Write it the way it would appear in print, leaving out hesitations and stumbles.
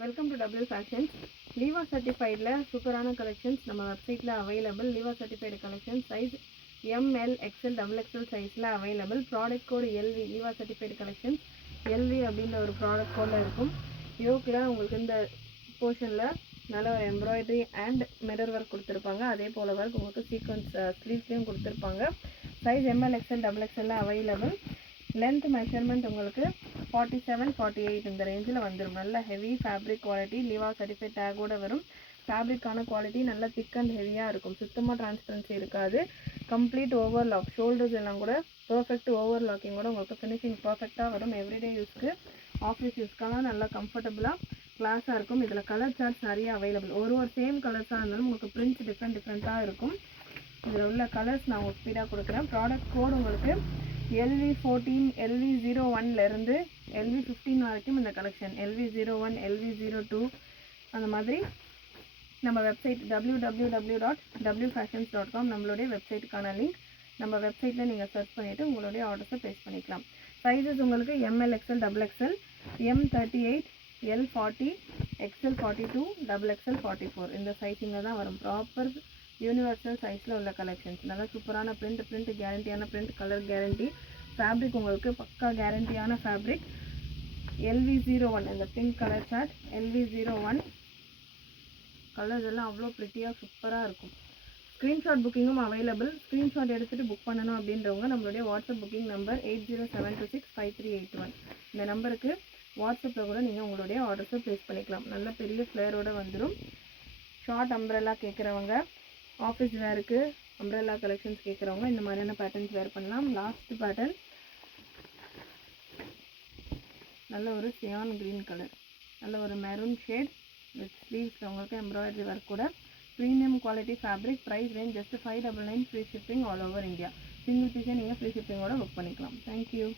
Welcome to W fashions. லீவா சர்டிஃபைடில் சூப்பரான collections நம்ம வெப்சைட்டில் அவைலபிள். லீவா certified collection size M L XL double XL சைஸில் அவைலபிள். ப்ராடக்ட் கோடு எல்வி. லீவா சர்டிஃபைடு கலெக்ஷன்ஸ் எல்வி அப்படின்ற ஒரு ப்ராடக்ட் கோடில் இருக்கும். யோக்கில் உங்களுக்கு இந்த போர்ஷனில் நல்ல ஒரு எம்ப்ராய்டரி அண்ட் மிரர் ஒர்க் கொடுத்துருப்பாங்க. அதே போல் ஒர்க் உங்களுக்கு சீக்வன்ஸ் ஸ்லீவ்ஸ்லேயும் கொடுத்துருப்பாங்க. சைஸ் எம்எல் எக்ஸ்எல் டபுள் எக்ஸ்எல்ல அவைலபிள். லென்த் மெஷர்மெண்ட் உங்களுக்கு 47 48 இந்த ரேஞ்சில் வந்துடும். நல்ல ஹெவி ஃபேப்ரிக் குவாலிட்டி. லீவா சர்டிஃபைட் டேகோடு வரும். ஃபேப்ரிக்கான குவாலிட்டி நல்ல திக் அண்ட் ஹெவியாக இருக்கும். சுத்தமாக டிரான்ஸ்பரன்சி இருக்காது. Complete overlock. ஷோல்டர்ஸ் எல்லாம் கூட பர்ஃபெக்ட் ஓவர்லாக்கிங்கோட உங்களுக்கு ஃபினிஷிங் பர்ஃபெக்டாக வரும். எவ்ரிடே யூஸ்க்கு ஆஃபீஸ் யூஸ்க்கெல்லாம் நல்லா கம்ஃபர்டபுளாக கிளாஸாக இருக்கும். இதில் கலர் சார்ட்ஸ் நிறைய அவைலபிள். ஒரு சேம் கலர்ஸாக இருந்தாலும் உங்களுக்கு பிரிண்ட்ஸ் டிஃப்ரெண்ட்டாக இருக்கும். இதில் உள்ள கலர்ஸ் நான் உங்களுக்கு ஸ்பீடாக கொடுக்குறேன். ப்ராடக்ட் கோடு உங்களுக்கு LV14 LV01லேருந்து LV15 வரைக்கும் இந்த கலெக்ஷன். LV01 LV02 அந்த மாதிரி நம்ம வெப்சைட் www.wfashions.com நம்மளுடைய வெப்சைட்டுக்கான லிங்க். நம்ம வெப்சைட்டில் நீங்கள் சர்ச் பண்ணிவிட்டு உங்களுடைய ஆர்டர்ஸை ப்ளேஸ் பண்ணிக்கலாம். சைஸஸ் உங்களுக்கு ML XL double XL M38 L40 XL 42 double XL 44 இந்த சைஸிங்கில் தான் வரும். ப்ராப்பர் யூனிவர்சல் சைஸில் உள்ள கலெக்ஷன்ஸ். நல்லா சூப்பரான பிரிண்ட் கேரண்டியான பிரிண்ட், கலர் கேரண்டி. ஃபேப்ரிக் உங்களுக்கு பக்கா கேரண்டியான ஃபேப்ரிக். LV01 இந்த pink colour chart. LV01 colours எல்லாம் அவ்வளோ ப்ரிட்டியாக சூப்பராக இருக்கும். ஸ்க்ரீன்ஷாட் புக்கிங்கும் அவைலபிள். ஸ்க்ரீன்ஷாட் எடுத்துகிட்டு புக் பண்ணணும் அப்படின்றவங்க நம்மளுடைய வாட்ஸ்அப் புக்கிங் நம்பர் 8072653881 இந்த நம்பருக்கு வாட்ஸ்அப்பில் கூட நீங்கள் உங்களுடைய ஆர்டர்ஸை ப்ளேஸ் பண்ணிக்கலாம். நல்ல பெரிய ஃப்ளேரோடு வந்துடும். ஷார்ட் அம்ப்ரெல்லா கேட்குறவங்க, ஆஃபீஸ் வேருக்கு அம்ப்ரெல்லா கலெக்ஷன்ஸ் கேட்குறவங்க இந்த மாதிரியான பேட்டர்ன்ஸ் வேர் பண்ணலாம். லாஸ்ட் பேட்டர்ன் நல்ல ஒரு சியான் க்ரீன் கலர், நல்ல ஒரு மெரூன் ஷேட் வித் ஸ்லீவ்ஸில் உங்களுக்கு எம்ப்ராய்டரி ஒர்க் கூட. Premium quality fabric. Price range just 599. Free shipping all over India. Single பீஸே நீங்கள் ஃப்ரீ ஷிப்பிங்கோட புக் பண்ணிக்கலாம். தேங்க்யூ.